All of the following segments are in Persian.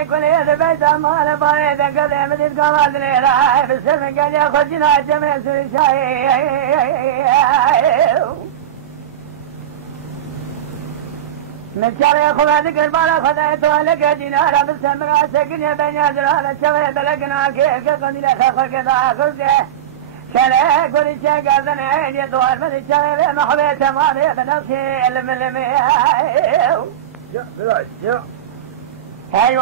أجري كل يد بيت مال بايد قدي مدد قمد ليلا بسم قال يا خجنا جميع سويشاي مشاري خذ قربان خذيته لك دينار بسم راسك يا بني أدران شوي بلقنا كيك قنديل خلق كذا خذه شلي كل شيء قدنا عين يدور من الشوي محبيت مالي بنفسي الملمي يا بلاش يا مريدون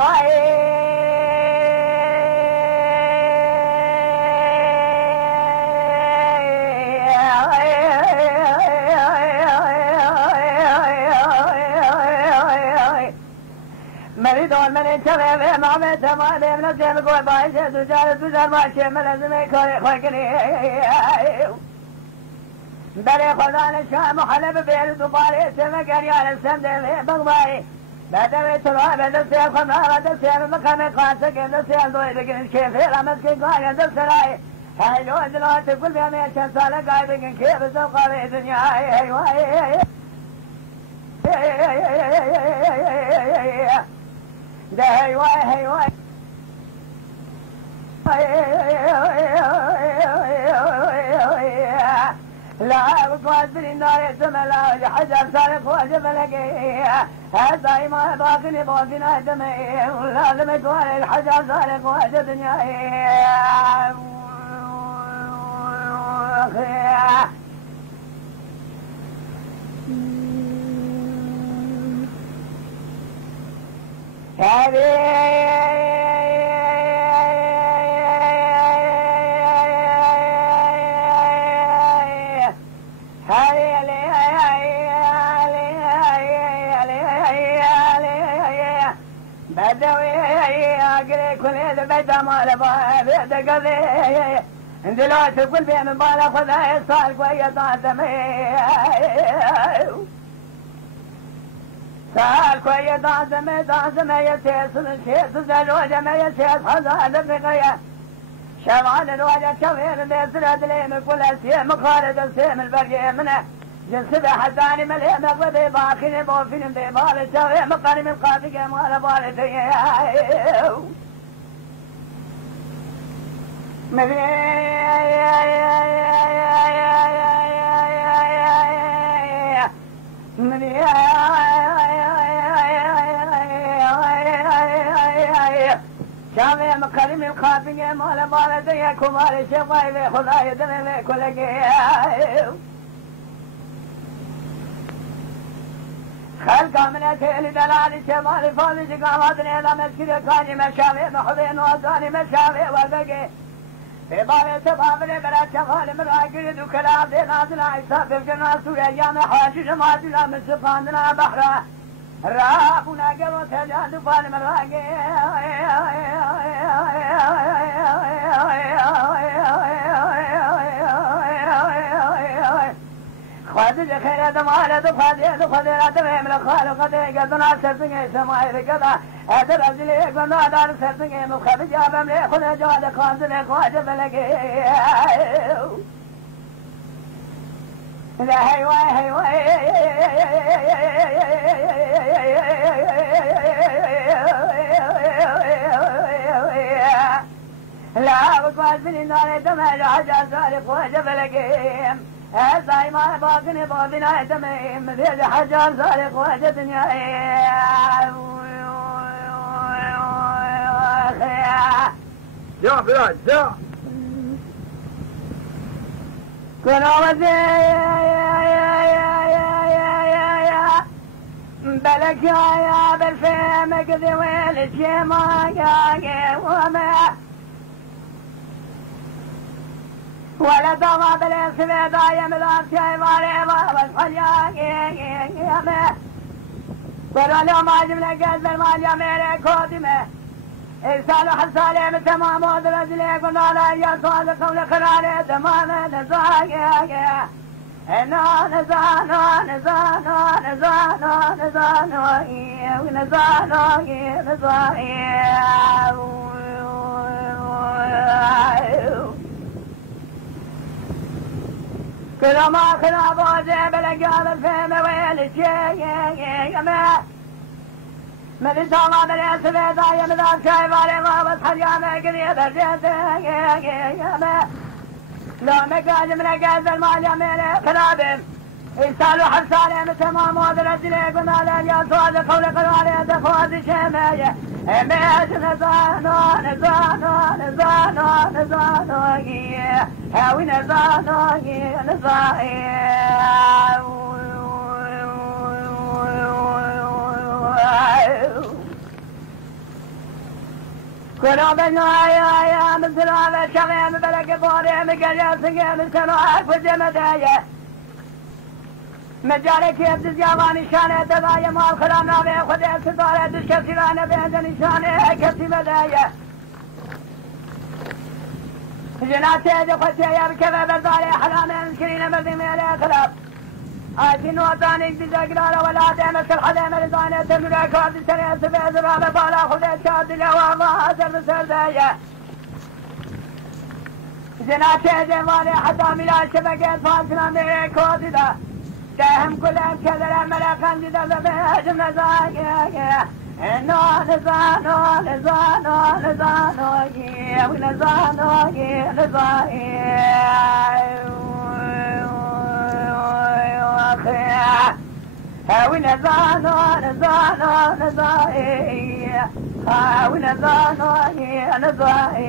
من الشباب ما متما بين نسيم قوي بايش تجار ماشي من لازم يكون خلقني بري خدان الشام حلب بين دباري سمك ريال السمد بغباي بدوي تراب دسيم خمرة دسيم مكان قاسك دسيم دوي لكن كيف رمسك قاية دسراي هاي لو دلوقتي تقول بيا ميشان سالك قاية لكن كيف سوقا الدنيا ده هي لا بقدر النار سملا حجر سارق واجب لقي هذا ما باقي باقينا دمي لازم يكون الحجر سارق واجب دنيا دلوقتي كل بين مبالغ خذها صار كويس صار كويس عزمي يسيس الشيس الزوجة ما يسيس حزاد الرقية شمعان الوجه شوير بيسرد ليم كل سيم خالد السيم البرقية منه جنس بحزاني مليم وذي باخين بوفين ببال شوير مقاري من قافقة مال بالتي شامي مكرم الخافية مال بالدي كمال شفاي خداي دمي كل خلق من أتيل دلال شمال فوز قامتني إذا مسكر كاني مشامي محضين وزاني مشامي وذقي ببالي سبابني بلا شفال من راقل دكلا دي نازل عيسى بالجناس ويجام حاجج مازلا من سفاندنا بحرا رافنا قلو تجاد فال من راقل خواجج خير دمال دخواجي دمهم لخالق دي قدنا سرسنگي سماعي ركضا ادر ازلي قلنا دار سرسنگي مخبج آبم لي خود جواد خواجب خواجب لگي لا هيواي لا بقوازني نار دمال عجا سارق خواجب لگي هذا ما باقني باقنا دمي مثل حجر سارق واجد دنيا يا بلاش يا كلوا بلك يا بالفم كذي والجما يا وما ولا دوا بالاسم دايم الارشاي مالي بابا يا ما ولا ما جمنا قلب المال يا ميري كودمه إرسال حسالي من تمام ودرجلي قلنا لا يصال قول خلالي تمام نزايا كل ما خلابه زي بلقال الفهم ويل الشيء من تاما من سبيدا يمدان شاي بالي غابت حجامة قرية برجيتها لا مقاج من قاز المالية من خرابم يسالوا حرسالي متمام وذر الدليق ومالا ياسواد قول قراري دخواد شماية ميش نزانو نزانو نزانو نزانو هاوي نزانو نزانو كنا بنايا مثل هذا الشغيم بلق بوري مقايا سقيم سنوات وجمدايا مجالك يبدز ياباني شانه دبايا مال خلام ناوي خدي ستارة دشك سيرانه بيندني شانه كبتي مدايا جناتي جفتي يبكي برداري حلامي مسكرين مردي ميلي خلاب عايشين وطانيك بزاقرار ولا ديمة الحديمة لزانة تمرا كارد سنة سبيز رابة بالا خليت شاد الهوام وحسر بسردايا جناتي جوالي حتى ملا شبكت فاسنا ميري كودي دا دهم كلهم كذر ملكان دي دا زبيج مزاقيا نو نزانو نزانو نزانو نزانو هاوي نزانو نزانو نزانو هاوي نزانو نزانو